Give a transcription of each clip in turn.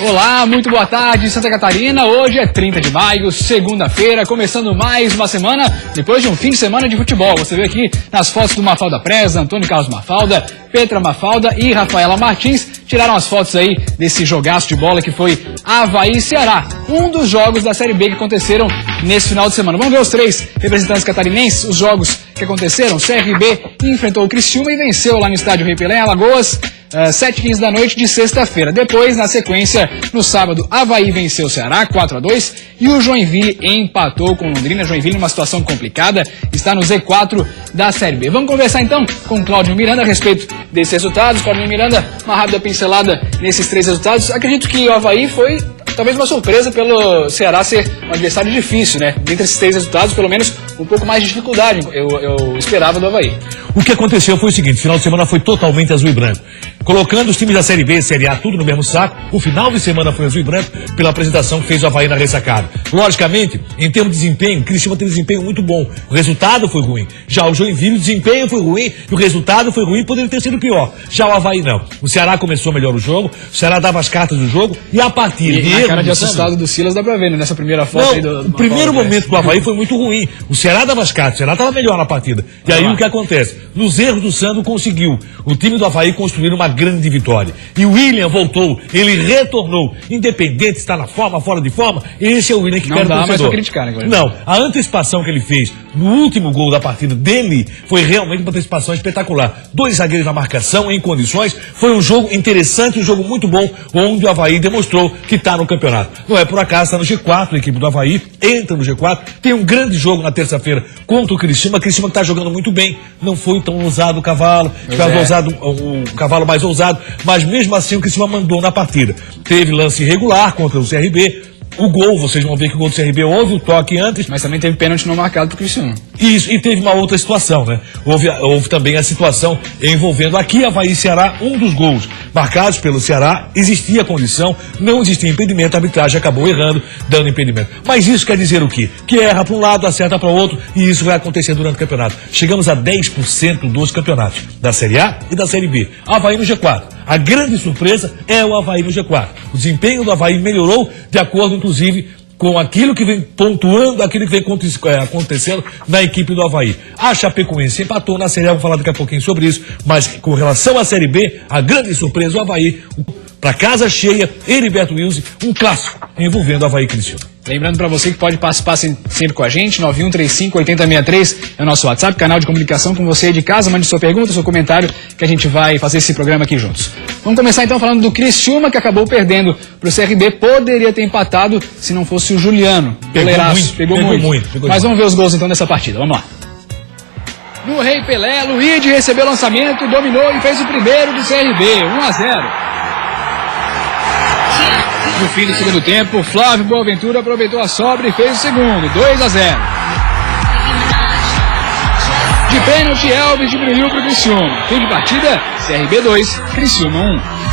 Olá, muito boa tarde, Santa Catarina. Hoje é 30 de maio, segunda-feira, começando mais uma semana, depois de um fim de semana de futebol. Você vê aqui nas fotos do Mafalda Preza, Antônio Carlos Mafalda, Petra Mafalda e Rafaela Martins, tiraram as fotos aí desse jogaço de bola que foi Avaí e Ceará, um dos jogos da Série B que aconteceram nesse final de semana. Vamos ver os três representantes catarinenses, os jogos que aconteceram. O CRB enfrentou o Criciúma e venceu lá no estádio Rei Pelé, em Alagoas, 7h15 da noite de sexta-feira. Depois, na sequência, no sábado, Avaí venceu o Ceará 4-2 e o Joinville empatou com o Londrina. Joinville numa situação complicada, está no Z4 da Série B. Vamos conversar então com o Cláudio Miranda a respeito desses resultados. Cláudio Miranda, uma rápida pincelada nesses três resultados. Acredito que o Avaí foi talvez uma surpresa pelo Ceará ser um adversário difícil, né? Dentre esses três resultados, pelo menos um pouco mais de dificuldade eu esperava do Avaí. O que aconteceu foi o seguinte: final de semana foi totalmente azul e branco. Colocando os times da Série B e Série A tudo no mesmo saco, o final de semana foi azul e branco pela apresentação que fez o Avaí na ressacada. Logicamente, em termos de desempenho, o Criciúma teve um desempenho muito bom. O resultado foi ruim. Já o Joinville, o desempenho foi ruim e o resultado foi ruim, poderia ter sido pior. Já o Avaí não. O Ceará começou melhor o jogo, o Ceará dava as cartas do jogo e a partir de... a cara de assustado do Silas dá pra ver, né? Nessa primeira foto não, aí do o primeiro momento do Avaí foi muito ruim. O Ceará dava as cartas, o Ceará estava melhor na partida. E aí o que acontece? Nos erros do Sandro conseguiu o time do Avaí construir uma grande vitória. E o William voltou, ele retornou. Independente, está na forma, fora de forma, esse é o William que quer o torcedor. Não dá mais pra criticar, né? Não, a antecipação que ele fez no último gol da partida dele foi realmente uma antecipação espetacular. 2 zagueiros na marcação, em condições. Foi um jogo interessante, um jogo muito bom, onde o Avaí demonstrou que está no campeonato. Não é por acaso, está no G4, a equipe do Avaí entra no G4, tem um grande jogo na terça-feira contra o Criciúma que está jogando muito bem. Não foi tão ousado o cavalo, o cavalo mais ousado, mas mesmo assim o Criciúma mandou na partida. Teve lance irregular contra o CRB. O gol, vocês vão ver que o gol do CRB houve o toque antes. Mas também teve pênalti não marcado pro Criciúma. Isso, e teve uma outra situação, né? Houve também a situação envolvendo aqui Avaí e Ceará, um dos gols marcados pelo Ceará, existia condição, não existia impedimento, a arbitragem acabou errando, dando impedimento. Mas isso quer dizer o quê? Que erra para um lado, acerta para o outro, e isso vai acontecer durante o campeonato. Chegamos a 10% dos campeonatos, da Série A e da Série B. Avaí no G4. A grande surpresa é o Avaí no G4. O desempenho do Avaí melhorou de acordo, inclusive, com aquilo que vem pontuando, aquilo que vem acontecendo na equipe do Avaí. A Chapecoense empatou na Série A, vou falar daqui a pouquinho sobre isso, mas com relação à Série B, a grande surpresa, o Avaí, para casa cheia, Heriberto Wilson, um clássico envolvendo o Avaí e Criciúma. Lembrando para você que pode participar sempre com a gente, 9135-8063 é o nosso WhatsApp, canal de comunicação com você de casa. Mande sua pergunta, seu comentário, que a gente vai fazer esse programa aqui juntos. Vamos começar então falando do Criciúma, que acabou perdendo para o CRB. Poderia ter empatado se não fosse o Juliano. Pegou muito. Mas vamos ver os gols então dessa partida, vamos lá. No Rei Pelé, Luigi recebeu o lançamento, dominou e fez o primeiro do CRB, 1-0. No fim do segundo tempo, Flávio Boaventura aproveitou a sobra e fez o segundo, 2-0. De pênalti, Elvis diminuiu para o Criciúma. Fim de partida, CRB 2, Criciúma 1.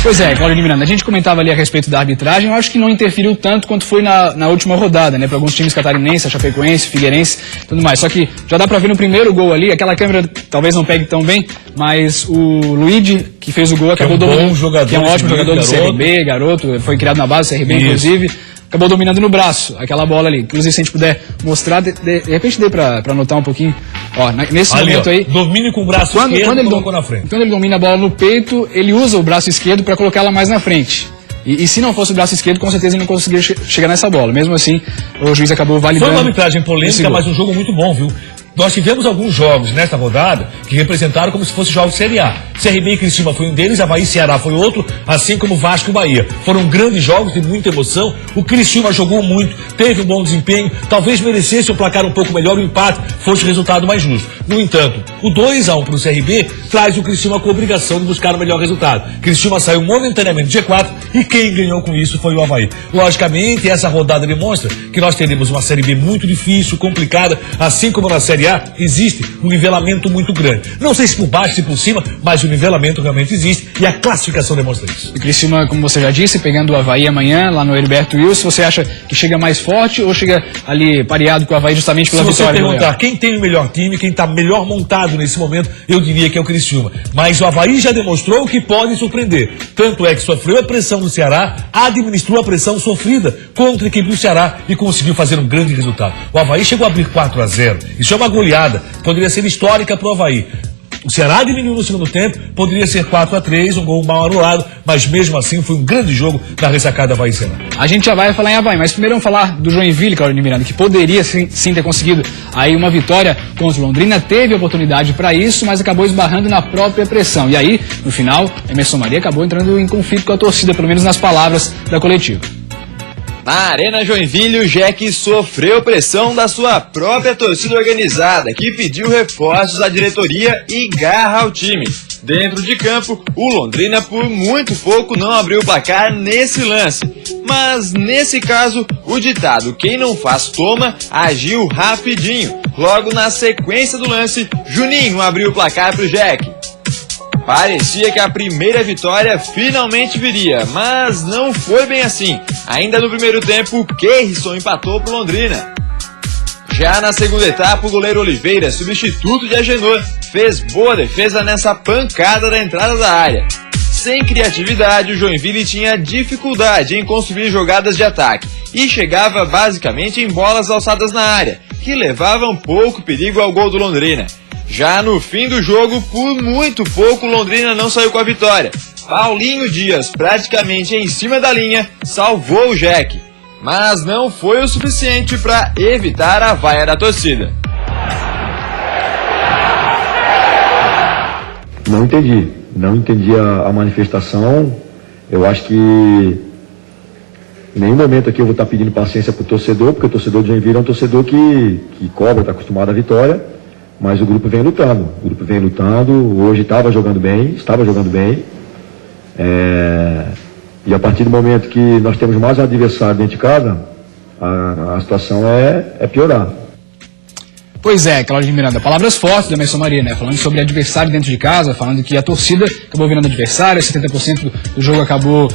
Pois é, Cláudio Miranda, a gente comentava ali a respeito da arbitragem, eu acho que não interferiu tanto quanto foi na última rodada, né? Para alguns times catarinenses, Chapecoense, Figueirense, tudo mais. Só que já dá para ver no primeiro gol ali, aquela câmera talvez não pegue tão bem, mas o Luigi, que fez o gol, acabou dominando. Que é um ótimo jogador do CRB, garoto, foi criado na base do CRB, inclusive. Acabou dominando no braço, aquela bola ali. Inclusive, se a gente puder mostrar, de repente dê pra anotar um pouquinho. Ó, nesse ali, momento aí... Domínio com o braço esquerdo, colocou na frente. Quando ele domina a bola no peito, ele usa o braço esquerdo para colocá-la mais na frente. E se não fosse o braço esquerdo, com certeza ele não conseguiria chegar nessa bola. Mesmo assim, o juiz acabou validando. Foi uma arbitragem polêmica, mas um jogo muito bom, viu? Nós tivemos alguns jogos nesta rodada que representaram como se fosse jogos de Série A. CRB e Criciúma foi um deles, Avaí e Ceará foi outro, assim como Vasco e Bahia. Foram grandes jogos de muita emoção. O Criciúma jogou muito, teve um bom desempenho, talvez merecesse um placar um pouco melhor, o empate fosse o resultado mais justo. No entanto, o 2-1 para o CRB traz o Criciúma com a obrigação de buscar o melhor resultado. Criciúma saiu momentaneamente do G4 e quem ganhou com isso foi o Avaí. Logicamente, essa rodada demonstra que nós teremos uma Série B muito difícil, complicada, assim como na Série A existe um nivelamento muito grande. Não sei se por baixo, se por cima, mas o nivelamento realmente existe e a classificação demonstra isso. O Criciúma, como você já disse, pegando o Avaí amanhã, lá no Heriberto Wilson, você acha que chega mais forte ou chega ali pareado com o Avaí justamente pela vitória? Se você perguntar quem tem o melhor time, quem está melhor montado nesse momento, eu diria que é o Criciúma. Mas o Avaí já demonstrou que pode surpreender. Tanto é que sofreu a pressão do Ceará, administrou a pressão sofrida contra a equipe do Ceará e conseguiu fazer um grande resultado. O Avaí chegou a abrir 4-0. Isso é uma goleada. Poderia ser histórica para o Avaí. O Ceará diminuiu no segundo tempo, poderia ser 4-3, um gol mal anulado, mas mesmo assim foi um grande jogo na ressacada Avaí Ceará. A gente já vai falar em Avaí, mas primeiro vamos falar do Joinville, Claudinei Miranda, que poderia sim ter conseguido aí uma vitória contra o Londrina, teve oportunidade para isso, mas acabou esbarrando na própria pressão. E aí, no final, Emerson Maria acabou entrando em conflito com a torcida, pelo menos nas palavras da coletiva. Na Arena Joinville, o Jack sofreu pressão da sua própria torcida organizada, que pediu reforços à diretoria e garra ao time. Dentro de campo, o Londrina por muito pouco não abriu o placar nesse lance. Mas nesse caso, o ditado "quem não faz toma" agiu rapidinho. Logo na sequência do lance, Juninho abriu o placar para o Jack. Parecia que a primeira vitória finalmente viria, mas não foi bem assim. Ainda no primeiro tempo, Keirson empatou para o Londrina. Já na segunda etapa, o goleiro Oliveira, substituto de Agenor, fez boa defesa nessa pancada da entrada da área. Sem criatividade, o Joinville tinha dificuldade em construir jogadas de ataque e chegava basicamente em bolas alçadas na área, que levavam pouco perigo ao gol do Londrina. Já no fim do jogo, por muito pouco, o Londrina não saiu com a vitória. Paulinho Dias, praticamente em cima da linha, salvou o Jack. Mas não foi o suficiente para evitar a vaia da torcida. Não entendi a manifestação. Eu acho que em nenhum momento aqui eu vou estar pedindo paciência para o torcedor, porque o torcedor de Joinville é um torcedor que cobra, está acostumado à vitória. Mas o grupo vem lutando, hoje estava jogando bem. E a partir do momento que nós temos mais um adversário dentro de casa, a situação é piorar. Pois é, Claudinei Miranda, palavras fortes da Emerson Maria, né? Falando sobre adversário dentro de casa, falando que a torcida acabou virando adversária, 70% do jogo acabou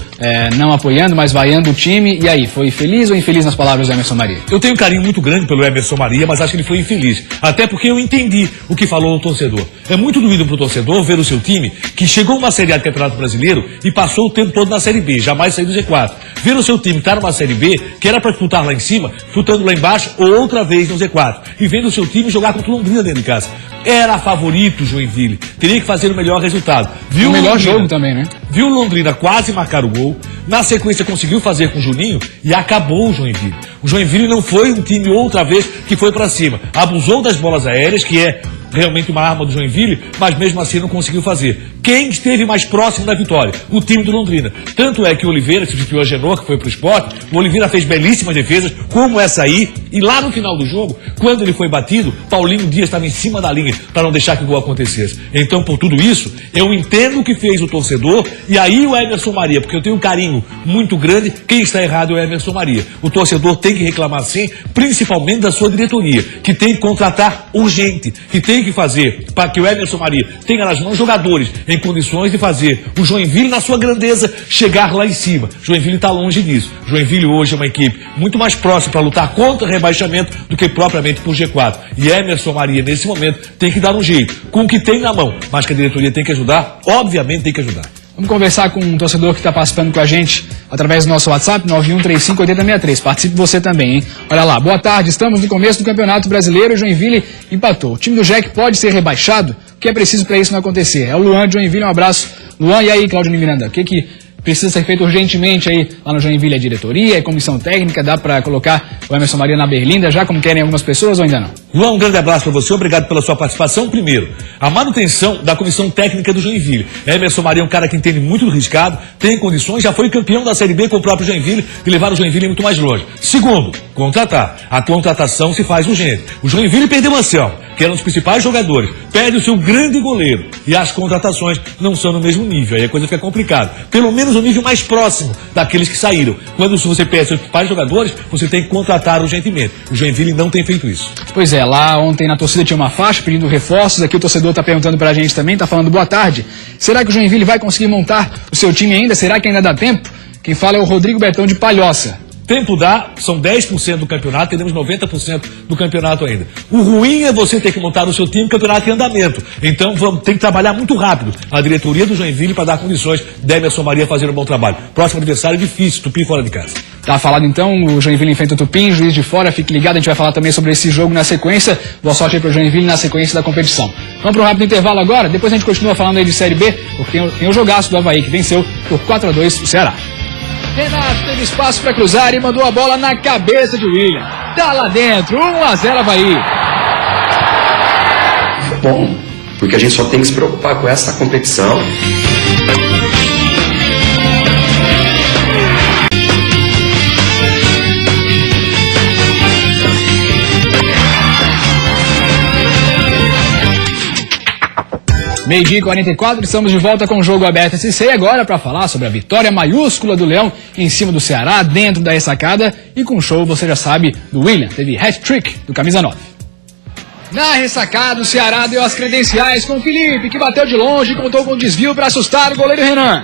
não apoiando, mas vaiando o time. E aí, foi feliz ou infeliz nas palavras da Emerson Maria? Eu tenho um carinho muito grande pelo Emerson Maria, mas acho que ele foi infeliz. Até porque eu entendi o que falou o torcedor. É muito doído pro torcedor ver o seu time, que chegou uma Série A do Campeonato Brasileiro e passou o tempo todo na Série B, jamais saiu do G4. Ver o seu time estar numa Série B, que era para disputar lá em cima, disputando lá embaixo ou outra vez no G4. E vendo o seu time jogar contra o Londrina dentro de casa. Era favorito o Joinville. Teria que fazer o melhor resultado. Viu o melhor jogo também, né? Viu o Londrina quase marcar o gol. Na sequência conseguiu fazer com o Juninho e acabou o Joinville. O Joinville não foi um time outra vez que foi para cima. Abusou das bolas aéreas, que é realmente uma arma do Joinville, mas mesmo assim não conseguiu fazer. Quem esteve mais próximo da vitória? O time do Londrina. Tanto é que o Oliveira substituiu a Agenor, que foi pro Sport. O Oliveira fez belíssimas defesas, como essa aí. E lá no final do jogo, quando ele foi batido, Paulinho Dias estava em cima da linha para não deixar que o gol acontecesse. Então, por tudo isso, eu entendo o que fez o torcedor e aí o Emerson Maria, porque eu tenho um carinho muito grande. Quem está errado é o Emerson Maria. O torcedor tem que reclamar sim, principalmente da sua diretoria, que tem que contratar urgente, que tem que fazer para que o Emerson Maria tenha nas mãos jogadores em condições de fazer o Joinville, na sua grandeza, chegar lá em cima. Joinville está longe disso. Joinville hoje é uma equipe muito mais próxima para lutar contra o rebaixamento do que propriamente por G4. E Emerson Maria, nesse momento, tem que dar um jeito, com o que tem na mão. Mas que a diretoria tem que ajudar, obviamente tem que ajudar. Vamos conversar com um torcedor que está participando com a gente através do nosso WhatsApp, 91358063. Participe você também, hein? Olha lá, boa tarde, estamos no começo do Campeonato Brasileiro, Joinville empatou. O time do Jack pode ser rebaixado? O que é preciso para isso não acontecer? É o Luan de Joinville, um abraço. Luan, e aí, Claudinei Miranda, o que precisa ser feito urgentemente aí lá no Joinville, a diretoria, a comissão técnica? Dá para colocar o Emerson Maria na berlinda já, como querem algumas pessoas, ou ainda não? Luan, um grande abraço para você, obrigado pela sua participação. Primeiro, a manutenção da comissão técnica do Joinville. Emerson Maria é um cara que entende muito do riscado, tem condições, já foi campeão da Série B com o próprio Joinville e levar o Joinville muito mais longe. Segundo, contratar. A contratação se faz urgente. O Joinville perdeu o Anselmo, que era um dos principais jogadores, perde o seu grande goleiro e as contratações não são no mesmo nível, aí a coisa fica complicada. Pelo menos o nível mais próximo daqueles que saíram. Quando você perde seus principais jogadores, você tem que contratar urgentemente. O Joinville não tem feito isso. Pois é, lá ontem na torcida tinha uma faixa pedindo reforços, aqui o torcedor está perguntando pra gente também, está falando boa tarde. Será que o Joinville vai conseguir montar o seu time ainda? Será que ainda dá tempo? Quem fala é o Rodrigo Betão de Palhoça. Tempo dá, são 10% do campeonato, teremos 90% do campeonato ainda. O ruim é você ter que montar o seu time, campeonato em andamento. Então tem que trabalhar muito rápido. A diretoria do Joinville para dar condições de Emerson Maria fazer um bom trabalho. Próximo adversário é difícil, Tupi fora de casa. Tá falado então, o Joinville enfrenta o Tupi, Juiz de Fora, fique ligado, a gente vai falar também sobre esse jogo na sequência. Boa sorte aí pro Joinville na sequência da competição. Vamos para um rápido intervalo agora, depois a gente continua falando aí de Série B, porque tem o jogaço do Avaí, que venceu por 4-2 o Ceará. Renato teve espaço para cruzar e mandou a bola na cabeça de William. Tá lá dentro, 1-0 Avaí. Bom, porque a gente só tem que se preocupar com essa competição. Meio-dia e 44, estamos de volta com o Jogo Aberto SC, agora para falar sobre a vitória maiúscula do Leão em cima do Ceará, dentro da ressacada, e com o show, você já sabe, do William, teve hat-trick do camisa 9. Na ressacada, o Ceará deu as credenciais com o Felipe, que bateu de longe e contou com um desvio para assustar o goleiro Renan.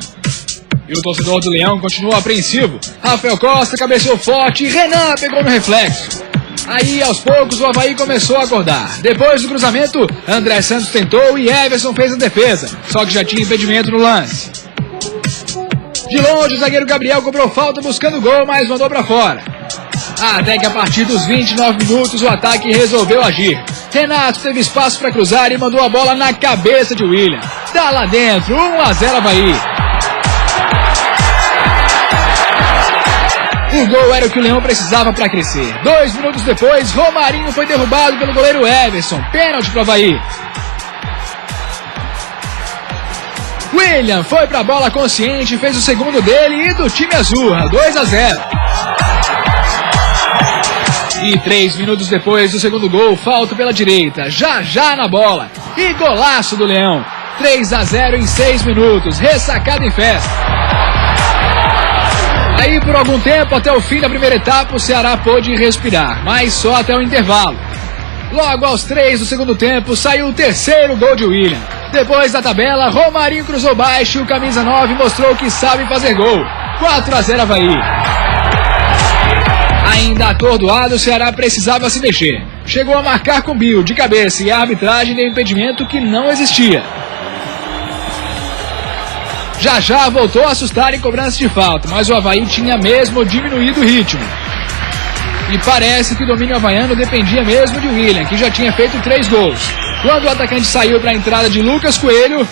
E o torcedor do Leão continua apreensivo. Rafael Costa cabeceou forte e Renan pegou no reflexo. Aí, aos poucos, o Avaí começou a acordar. Depois do cruzamento, André Santos tentou e Everson fez a defesa. Só que já tinha impedimento no lance. De longe, o zagueiro Gabriel cobrou falta buscando gol, mas mandou pra fora. Até que a partir dos 29 minutos, o ataque resolveu agir. Renato teve espaço para cruzar e mandou a bola na cabeça de William. Tá lá dentro, 1-0 Avaí. O gol era o que o Leão precisava para crescer. 2 minutos depois, Romarinho foi derrubado pelo goleiro Everson. Pênalti para o Avaí. William foi para a bola consciente, fez o segundo dele e do time azul, 2-0. E 3 minutos depois do segundo gol, falta pela direita, já na bola. E golaço do Leão. 3-0 em 6 minutos, ressacado em festa. Aí, por algum tempo, até o fim da primeira etapa, o Ceará pôde respirar, mas só até o intervalo. Logo aos 3 do segundo tempo, saiu o terceiro gol de William. Depois da tabela, Romarinho cruzou baixo e o camisa 9 mostrou que sabe fazer gol. 4-0 Avaí. Ainda atordoado, o Ceará precisava se mexer. Chegou a marcar com Bill de cabeça e a arbitragem deu impedimento que não existia. Já voltou a assustar em cobrança de falta, mas o Avaí tinha mesmo diminuído o ritmo. E parece que o domínio havaiano dependia mesmo de William, que já tinha feito 3 gols. Quando o atacante saiu para a entrada de Lucas Coelho,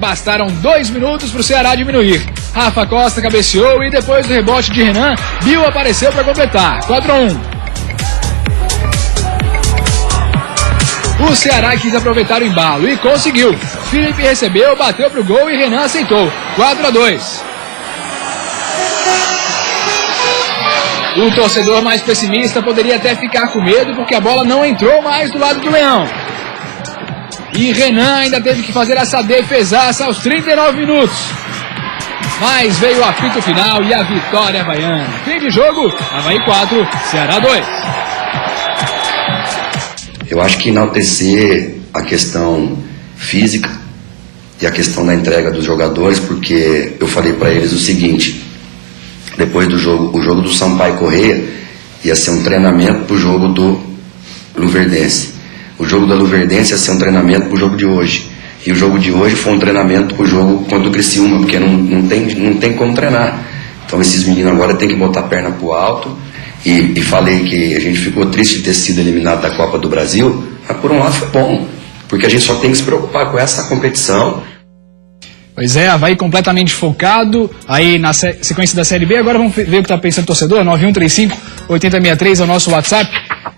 bastaram 2 minutos para o Ceará diminuir. Rafa Costa cabeceou e depois do rebote de Renan, Bill apareceu para completar. 4-1. O Ceará quis aproveitar o embalo e conseguiu. Felipe recebeu, bateu pro gol e Renan aceitou. 4-2. O torcedor mais pessimista poderia até ficar com medo porque a bola não entrou mais do lado do Leão. E Renan ainda teve que fazer essa defesaça aos 39 minutos. Mas veio o apito final e a vitória havaiana. Fim de jogo, Avaí 4, Ceará 2. Eu acho que enaltecer a questão física e a questão da entrega dos jogadores, porque eu falei para eles o seguinte: depois do jogo, o jogo do Sampaio Corrêa ia ser um treinamento para o jogo do Luverdense. O jogo da Luverdense ia ser um treinamento para o jogo de hoje. E o jogo de hoje foi um treinamento para o jogo contra o Criciúma, porque não tem como treinar. Então esses meninos agora têm que botar a perna para o alto. E falei que a gente ficou triste de ter sido eliminado da Copa do Brasil, mas por um lado foi bom, porque a gente só tem que se preocupar com essa competição. Pois é, Avaí completamente focado aí na sequência da Série B. Agora vamos ver o que está pensando o torcedor. 9135-8063 é o nosso WhatsApp.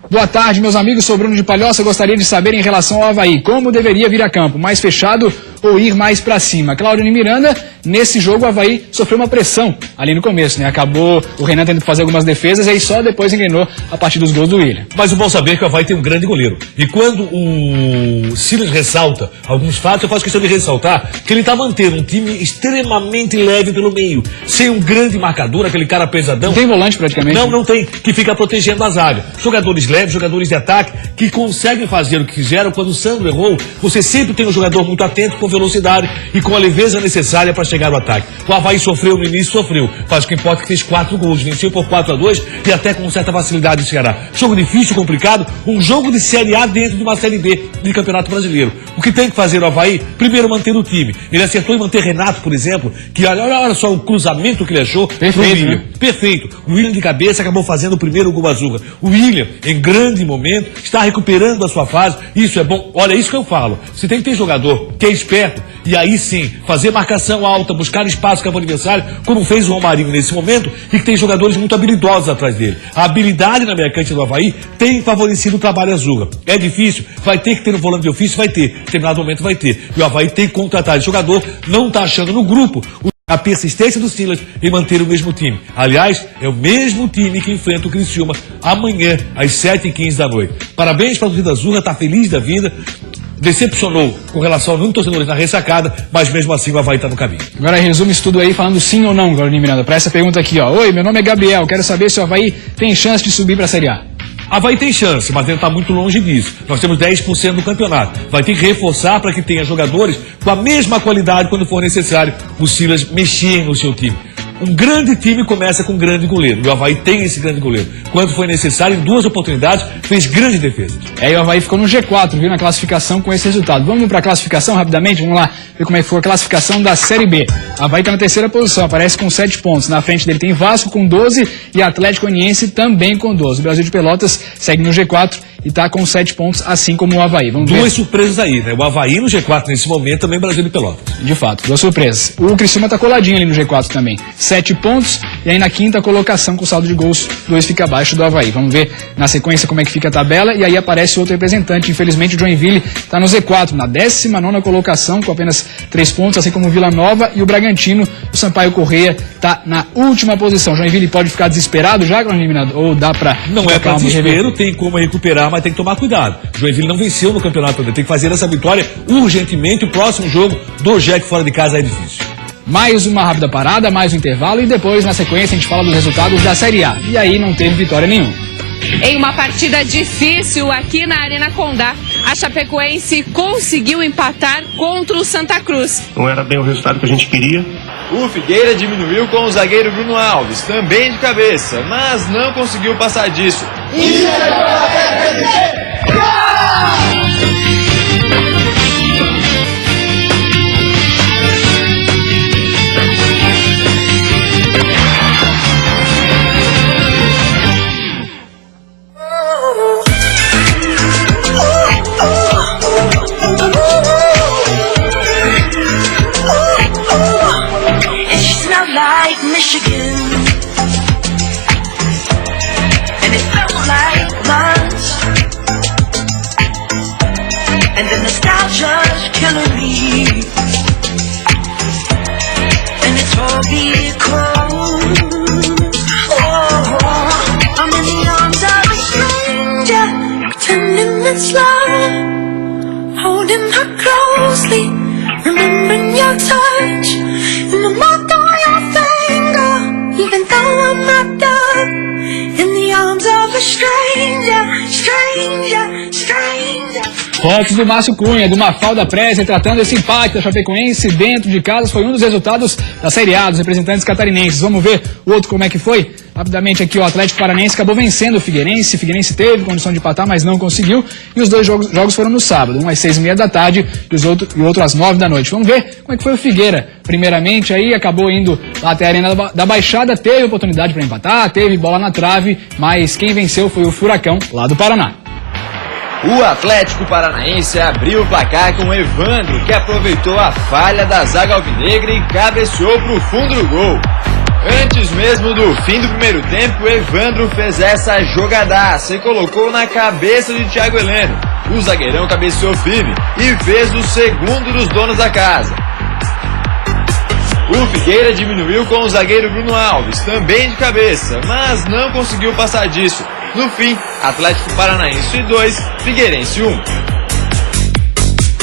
Boa tarde, meus amigos. Sou Bruno de Palhoça. Gostaria de saber em relação ao Avaí, como deveria vir a campo? Mais fechado ou ir mais para cima? Claudio Miranda, nesse jogo o Avaí sofreu uma pressão ali no começo, né? Acabou o Renan tendo que fazer algumas defesas e aí só depois engrenou a partir dos gols do William. Mas o bom saber é que o Avaí tem um grande goleiro. E quando o Silas ressalta alguns fatos, eu faço questão de ressaltar que ele está mantendo um time extremamente leve pelo meio, sem um grande marcador, aquele cara pesadão. Não tem volante praticamente. Não tem, que fica protegendo a zaga. Jogadores leves, jogadores de ataque, que conseguem fazer o que fizeram. Quando o Sandro errou, você sempre tem um jogador muito atento, com velocidade e com a leveza necessária para chegar ao ataque. O Avaí sofreu no início, sofreu. Mas o que importa é que fez 4 gols, venceu por 4-2 e até com certa facilidade do Ceará. Jogo difícil, complicado, um jogo de Série A dentro de uma Série B de Campeonato Brasileiro. O que tem que fazer o Avaí? Primeiro, manter o time. Ele acertou em manter Renato, por exemplo, que olha só o cruzamento que ele achou. Perfeito, William. né? Perfeito. O William de cabeça acabou fazendo o primeiro gol azul. O William, em grande momento, está recuperando a sua fase. Isso é bom. Olha, isso que eu falo. Você tem que ter jogador que é esperto e aí sim, fazer marcação alta, buscar espaço para o adversário, como fez o Romarinho nesse momento, e que tem jogadores muito habilidosos atrás dele. A habilidade na mercante do Avaí tem favorecido o trabalho azul. É difícil, vai ter que ter um volante de ofício, vai ter. Em determinado momento vai ter. E o Avaí tem que contratar esse jogador, não está achando no grupo a persistência do Silas em manter o mesmo time. Aliás, é o mesmo time que enfrenta o Criciúma amanhã, às 7h15 da noite. Parabéns para a torcida azul, está feliz da vida. Decepcionou com relação ao número de torcedores na ressacada, mas mesmo assim o Avaí está no caminho. Agora resume isso tudo aí falando sim ou não, Claudio Miranda, para essa pergunta aqui, ó. Oi, meu nome é Gabriel, quero saber se o Avaí tem chance de subir para a Série A. Avaí tem chance, mas ele está muito longe disso. Nós temos 10% do campeonato. Vai ter que reforçar para que tenha jogadores com a mesma qualidade quando for necessário o Silas mexer no seu time. Um grande time começa com um grande goleiro. E o Avaí tem esse grande goleiro. Quando foi necessário, em 2 oportunidades, fez grandes defesas. E o Avaí ficou no G4, viu, na classificação com esse resultado. Vamos para a classificação rapidamente? Vamos lá ver como é que foi a classificação da Série B. O Avaí está na 3ª posição, aparece com 7 pontos. Na frente dele tem Vasco com 12 e Atlético Goianiense também com 12. O Brasil de Pelotas segue no G4 e está com 7 pontos, assim como o Avaí. Vamos ver. 2 surpresas aí, né? O Avaí no G4 nesse momento, também Brasil de Pelotas. De fato, 2 surpresas. O Criciúma está coladinho ali no G4 também. 7 pontos e aí na 5ª colocação com saldo de gols, 2 fica abaixo do Avaí. Vamos ver na sequência como é que fica a tabela e aí aparece outro representante. Infelizmente o Joinville está no Z4, na 19ª colocação com apenas 3 pontos, assim como o Vila Nova e o Bragantino. O Sampaio Corrêa está na última posição. Joinville pode ficar desesperado já, ou dá para... Não é para desespero, tem como recuperar, mas tem que tomar cuidado. Joinville não venceu no campeonato, tem que fazer essa vitória urgentemente. O próximo jogo do Jack fora de casa é difícil. Mais uma rápida parada, mais um intervalo e depois, na sequência, a gente fala dos resultados da Série A. E aí não teve vitória nenhuma. Em uma partida difícil aqui na Arena Condá, a Chapecoense conseguiu empatar contra o Santa Cruz. Não era bem o resultado que a gente queria. O Figueira diminuiu com o zagueiro Bruno Alves, também de cabeça, mas não conseguiu passar disso. Michigan, and it felt like lunch, and the nostalgia's killing me, and it's all because I'm in the arms of a stranger, pretending it's love, holding her closely, remembering your touch, and the mark on your face. Even though I'm wrapped up in the arms of a stranger, stranger, stranger. Fotos do Márcio Cunha, do Mafalda Preza, tratando esse empate da Chapecoense dentro de casa. Foi um dos resultados da Série A, dos representantes catarinenses. Vamos ver o outro como é que foi? Rapidamente aqui, o Atlético Paranaense acabou vencendo o Figueirense. O Figueirense teve condição de empatar, mas não conseguiu. E os 2 jogos foram no sábado, um às 6h30 da tarde e o outro às 9 da noite. Vamos ver como é que foi o Figueira. Primeiramente, aí acabou indo lá até a Arena da Baixada, teve oportunidade para empatar, teve bola na trave, mas quem venceu foi o Furacão, lá do Paraná. O Atlético Paranaense abriu o placar com o Evandro, que aproveitou a falha da zaga alvinegra e cabeceou para o fundo do gol. Antes mesmo do fim do primeiro tempo, Evandro fez essa jogadaça e colocou na cabeça de Thiago Heleno. O zagueirão cabeceou firme e fez o segundo dos donos da casa. O Figueira diminuiu com o zagueiro Bruno Alves, também de cabeça, mas não conseguiu passar disso. No fim, Atlético Paranaense 2, Figueirense 1.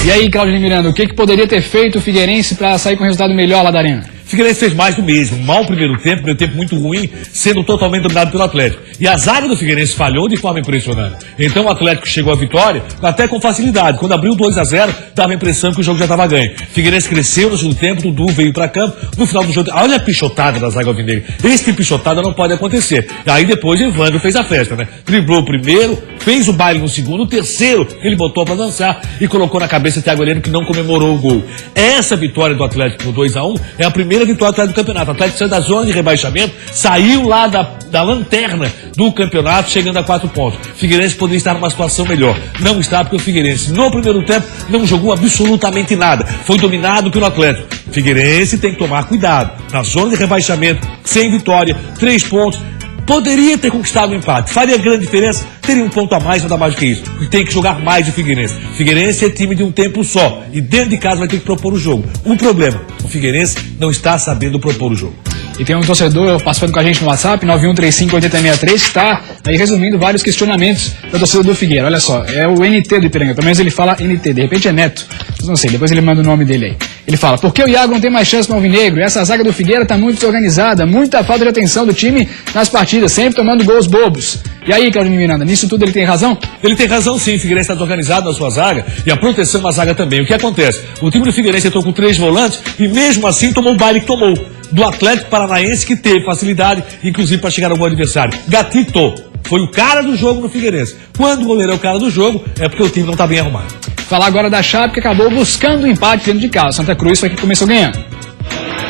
E aí, Claudio Miranda, o que poderia ter feito o Figueirense para sair com um resultado melhor lá da Arena? Figueirense fez mais do mesmo, mau primeiro tempo muito ruim, sendo totalmente dominado pelo Atlético. E a zaga do Figueirense falhou de forma impressionante. Então o Atlético chegou à vitória até com facilidade. Quando abriu 2-0, dava a impressão que o jogo já estava ganho. Figueirense cresceu no segundo tempo, Dudu veio para campo, no final do jogo, olha a pichotada da zaga alvinegra. Esse tipo de pichotada não pode acontecer. Aí depois Evandro fez a festa, né? Driblou o primeiro, fez o baile no segundo, o terceiro ele botou para dançar e colocou na cabeça o Thiago Heleno, que não comemorou o gol. Essa vitória do Atlético por 2-1 é a primeira vitória do campeonato. O Atlético saiu da zona de rebaixamento, saiu lá da lanterna do campeonato, chegando a 4 pontos. Figueirense poderia estar numa situação melhor. Não está, porque o Figueirense, no primeiro tempo, não jogou absolutamente nada. Foi dominado pelo Atlético. Figueirense tem que tomar cuidado. Na zona de rebaixamento, sem vitória, 3 pontos. Poderia ter conquistado o empate. Faria grande diferença, teria um ponto a mais, nada mais do que isso. E tem que jogar mais o Figueirense. O Figueirense é time de um tempo só. E dentro de casa vai ter que propor o jogo. O problema, o Figueirense não está sabendo propor o jogo. E tem um torcedor participando com a gente no WhatsApp, 91358063, que está aí resumindo vários questionamentos da torcida do Figueira. Olha só, é o NT do Ipiranga, pelo menos ele fala NT, de repente é Neto, não sei, depois ele manda o nome dele aí. Ele fala, por que o Iago não tem mais chance no Alvinegro? Essa zaga do Figueira está muito desorganizada, muita falta de atenção do time nas partidas, sempre tomando gols bobos. E aí, Claudio Miranda, nisso tudo ele tem razão? Ele tem razão sim, o Figueirense está desorganizado na sua zaga e a proteção da zaga também. O que acontece? O time do Figueirense entrou com 3 volantes e mesmo assim tomou o baile que tomou. Do Atlético Paranaense, que teve facilidade, inclusive para chegar ao gol adversário. Gatito foi o cara do jogo no Figueirense. Quando o goleiro é o cara do jogo, é porque o time não está bem arrumado. Falar agora da Chape, que acabou buscando o empate dentro de casa. Santa Cruz foi que começou ganhando.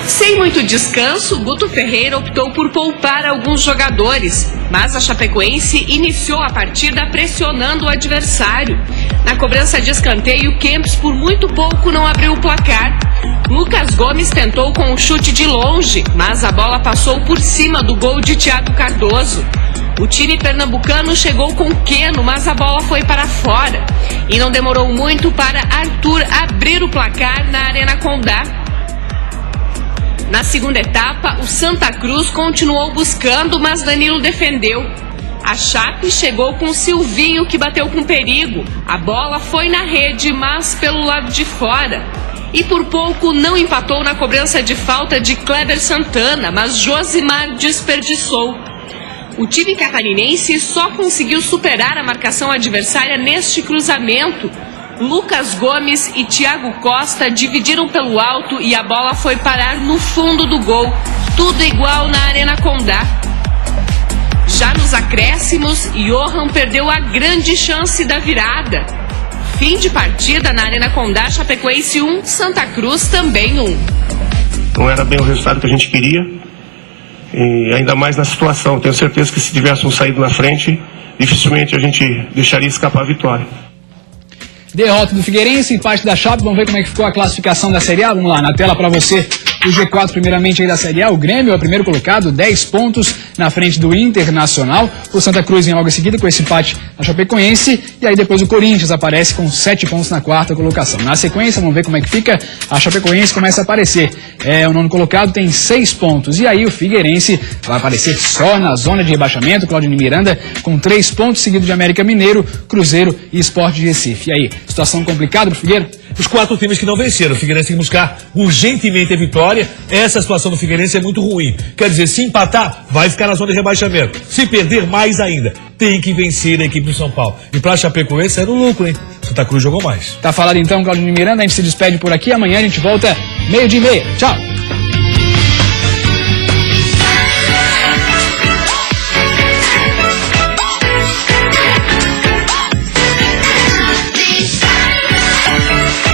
Sem muito descanso, Guto Ferreira optou por poupar alguns jogadores, mas a Chapecoense iniciou a partida pressionando o adversário. Na cobrança de escanteio, Kempis por muito pouco não abriu o placar. Lucas Gomes tentou com um chute de longe, mas a bola passou por cima do gol de Thiago Cardoso. O time pernambucano chegou com Queno, mas a bola foi para fora. E não demorou muito para Arthur abrir o placar na Arena Condá. Na segunda etapa, o Santa Cruz continuou buscando, mas Danilo defendeu. A Chape chegou com Silvinho, que bateu com perigo. A bola foi na rede, mas pelo lado de fora. E por pouco não empatou na cobrança de falta de Kleber Santana, mas Josimar desperdiçou. O time catarinense só conseguiu superar a marcação adversária neste cruzamento. Lucas Gomes e Thiago Costa dividiram pelo alto e a bola foi parar no fundo do gol. Tudo igual na Arena Condá. Já nos acréscimos, Johan perdeu a grande chance da virada. Fim de partida na Arena Condá, Chapecoense 1, Santa Cruz também 1. Não era bem o resultado que a gente queria, e ainda mais na situação. Tenho certeza que se tivéssemos saído na frente, dificilmente a gente deixaria escapar a vitória. Derrota do Figueirense, empate da Chape. Vamos ver como é que ficou a classificação da Série A. Vamos lá, na tela para você o G4 primeiramente aí da Série A. O Grêmio é o primeiro colocado, 10 pontos na frente do Internacional. O Santa Cruz em logo em seguida com esse empate na Chapecoense. E aí depois o Corinthians aparece com 7 pontos na quarta colocação. Na sequência, vamos ver como é que fica. A Chapecoense começa a aparecer. O nono colocado tem 6 pontos. E aí o Figueirense vai aparecer só na zona de rebaixamento. Claudio Miranda com 3 pontos, seguido de América Mineiro, Cruzeiro e Sport de Recife. E aí, situação complicada pro Figueira? Os 4 times que não venceram. O Figueirense tem que buscar urgentemente a vitória. Essa situação do Figueirense é muito ruim. Quer dizer, se empatar, vai ficar na zona de rebaixamento. Se perder, mais ainda. Tem que vencer a equipe do São Paulo. E pra Chapecoense era um lucro, hein? Santa Cruz jogou mais. Tá falado então, Claudio Miranda. A gente se despede por aqui. Amanhã a gente volta 12:30. Tchau!